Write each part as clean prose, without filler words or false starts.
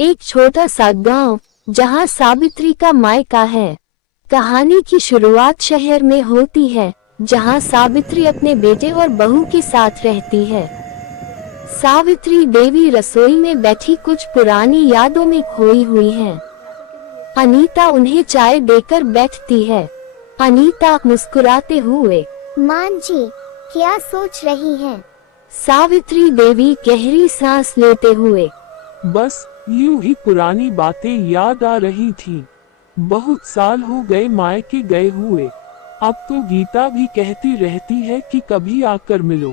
एक छोटा सा गांव जहां सावित्री का मायका है। कहानी की शुरुआत शहर में होती है, जहां सावित्री अपने बेटे और बहू के साथ रहती है। सावित्री देवी रसोई में बैठी कुछ पुरानी यादों में खोई हुई है। अनीता उन्हें चाय देकर बैठती है। अनीता मुस्कुराते हुए, मां जी, क्या सोच रही हैं? सावित्री देवी गहरी सांस लेते हुए, बस यूं ही पुरानी बातें याद आ रही थी। बहुत साल हो गए मायके गए हुए। अब तो गीता भी कहती रहती है कि कभी आकर मिलो।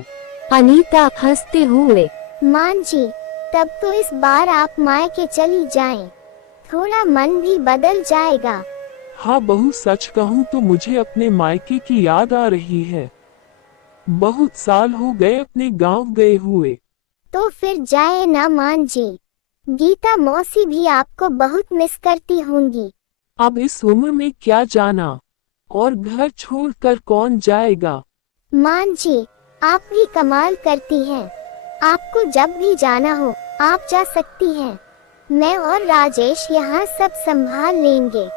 अनीता हंसते हुए, मां जी, तब तो इस बार आप मायके चली जाएं। थोड़ा मन भी बदल जाएगा। हाँ बहू, सच कहूँ तो मुझे अपने मायके की याद आ रही है। बहुत साल हो गए अपने गांव गए हुए। तो फिर जाए ना मां जी। गीता मौसी भी आपको बहुत मिस करती होंगी। अब इस उम्र में क्या जाना, और घर छोड़कर कौन जाएगा। मां जी, आप भी कमाल करती हैं। आपको जब भी जाना हो आप जा सकती हैं। मैं और राजेश यहाँ सब संभाल लेंगे।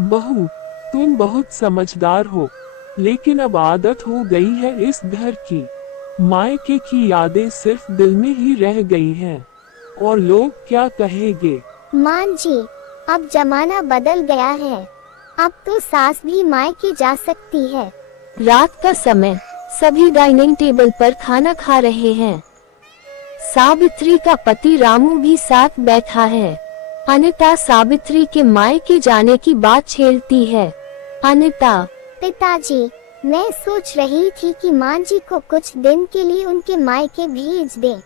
बहू, तुम बहुत समझदार हो, लेकिन अब आदत हो गई है इस घर की। मायके की यादें सिर्फ दिल में ही रह गई हैं, और लोग क्या कहेंगे। मां जी, अब जमाना बदल गया है। अब तो सास भी मायके जा सकती है। रात का समय, सभी डाइनिंग टेबल पर खाना खा रहे हैं। सावित्री का पति रामू भी साथ बैठा है। अनिता सावित्री के मायके जाने की बात छेड़ती है। अनिता, पिताजी, मैं सोच रही थी कि मां जी को कुछ दिन के लिए उनके मायके भेज दें।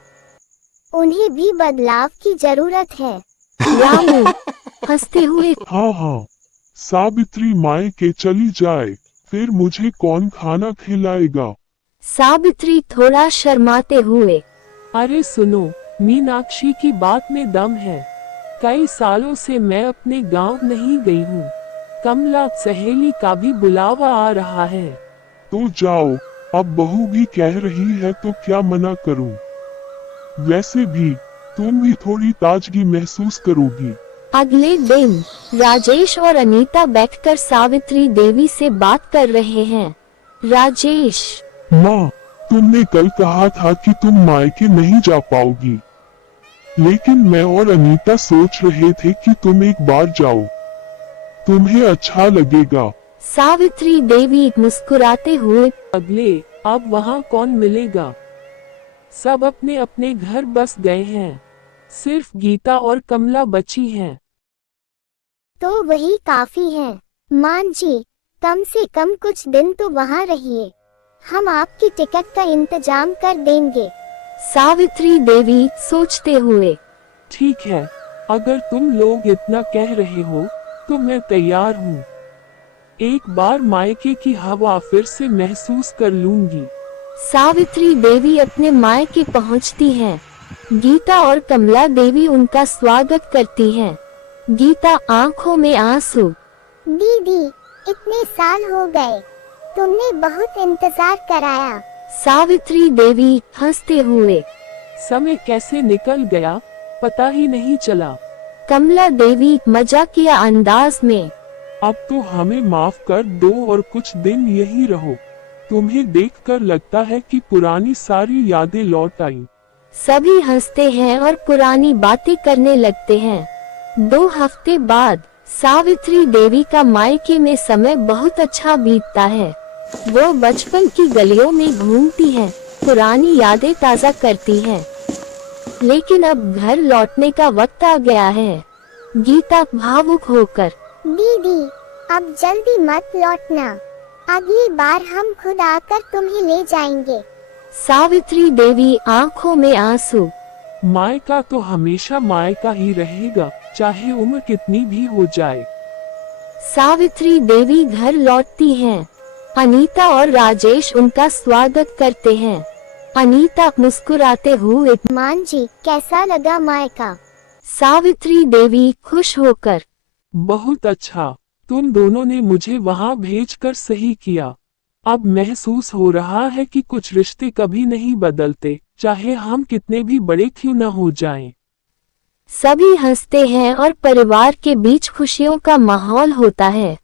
उन्हें भी बदलाव की जरूरत है। रामू हंसते हुए, हाँ, सावित्री मायके चली जाए, फिर मुझे कौन खाना खिलाएगा। सावित्री थोड़ा शर्माते हुए, अरे सुनो, मीनाक्षी की बात में दम है। कई सालों से मैं अपने गांव नहीं गई हूँ। कमला सहेली का भी बुलावा आ रहा है। तो जाओ, अब बहू भी कह रही है तो क्या मना करूं। वैसे भी तुम भी थोड़ी ताजगी महसूस करोगी। अगले दिन राजेश और अनीता बैठकर सावित्री देवी से बात कर रहे हैं। राजेश, माँ, तुमने कल कहा था कि तुम मायके नहीं जा पाओगी, लेकिन मैं और अनीता सोच रहे थे कि तुम एक बार जाओ, तुम्हें अच्छा लगेगा। सावित्री देवी मुस्कुराते हुए, अब वहाँ कौन मिलेगा। सब अपने अपने घर बस गए हैं। सिर्फ गीता और कमला बची हैं। तो वही काफी है। मां जी, कम से कम कुछ दिन तो वहाँ रहिए। हम आपकी टिकट का इंतजाम कर देंगे। सावित्री देवी सोचते हुए, ठीक है, अगर तुम लोग इतना कह रहे हो तो मैं तैयार हूँ। एक बार मायके की हवा फिर से महसूस कर लूंगी। सावित्री देवी अपने मायके पहुंचती हैं। गीता और कमला देवी उनका स्वागत करती हैं। गीता आंखों में आंसू, दीदी, इतने साल हो गए, तुमने बहुत इंतजार कराया। सावित्री देवी हंसते हुए, समय कैसे निकल गया पता ही नहीं चला। कमला देवी मजाकिया अंदाज में, अब तो हमें माफ कर दो और कुछ दिन यही रहो। तुम्हें देखकर लगता है कि पुरानी सारी यादें लौट आई। सभी हंसते हैं और पुरानी बातें करने लगते हैं। 2 हफ्ते बाद सावित्री देवी का मायके में समय बहुत अच्छा बीतता है। वो बचपन की गलियों में घूमती है, पुरानी यादें ताज़ा करती है। लेकिन अब घर लौटने का वक्त आ गया है। गीता भावुक होकर, दीदी, अब जल्दी मत लौटना। अगली बार हम खुद आकर तुम्हें ले जाएंगे। सावित्री देवी आंखों में आंसू, मायका तो हमेशा मायका ही रहेगा, चाहे उम्र कितनी भी हो जाए। सावित्री देवी घर लौटती हैं। अनीता और राजेश उनका स्वागत करते हैं। अनीता मुस्कुराते हुए, मां जी, कैसा लगा मायका? सावित्री देवी खुश होकर, बहुत अच्छा, तुम दोनों ने मुझे वहाँ भेजकर सही किया। अब महसूस हो रहा है कि कुछ रिश्ते कभी नहीं बदलते, चाहे हम कितने भी बड़े क्यों न हो जाएं। सभी हंसते हैं और परिवार के बीच खुशियों का माहौल होता है।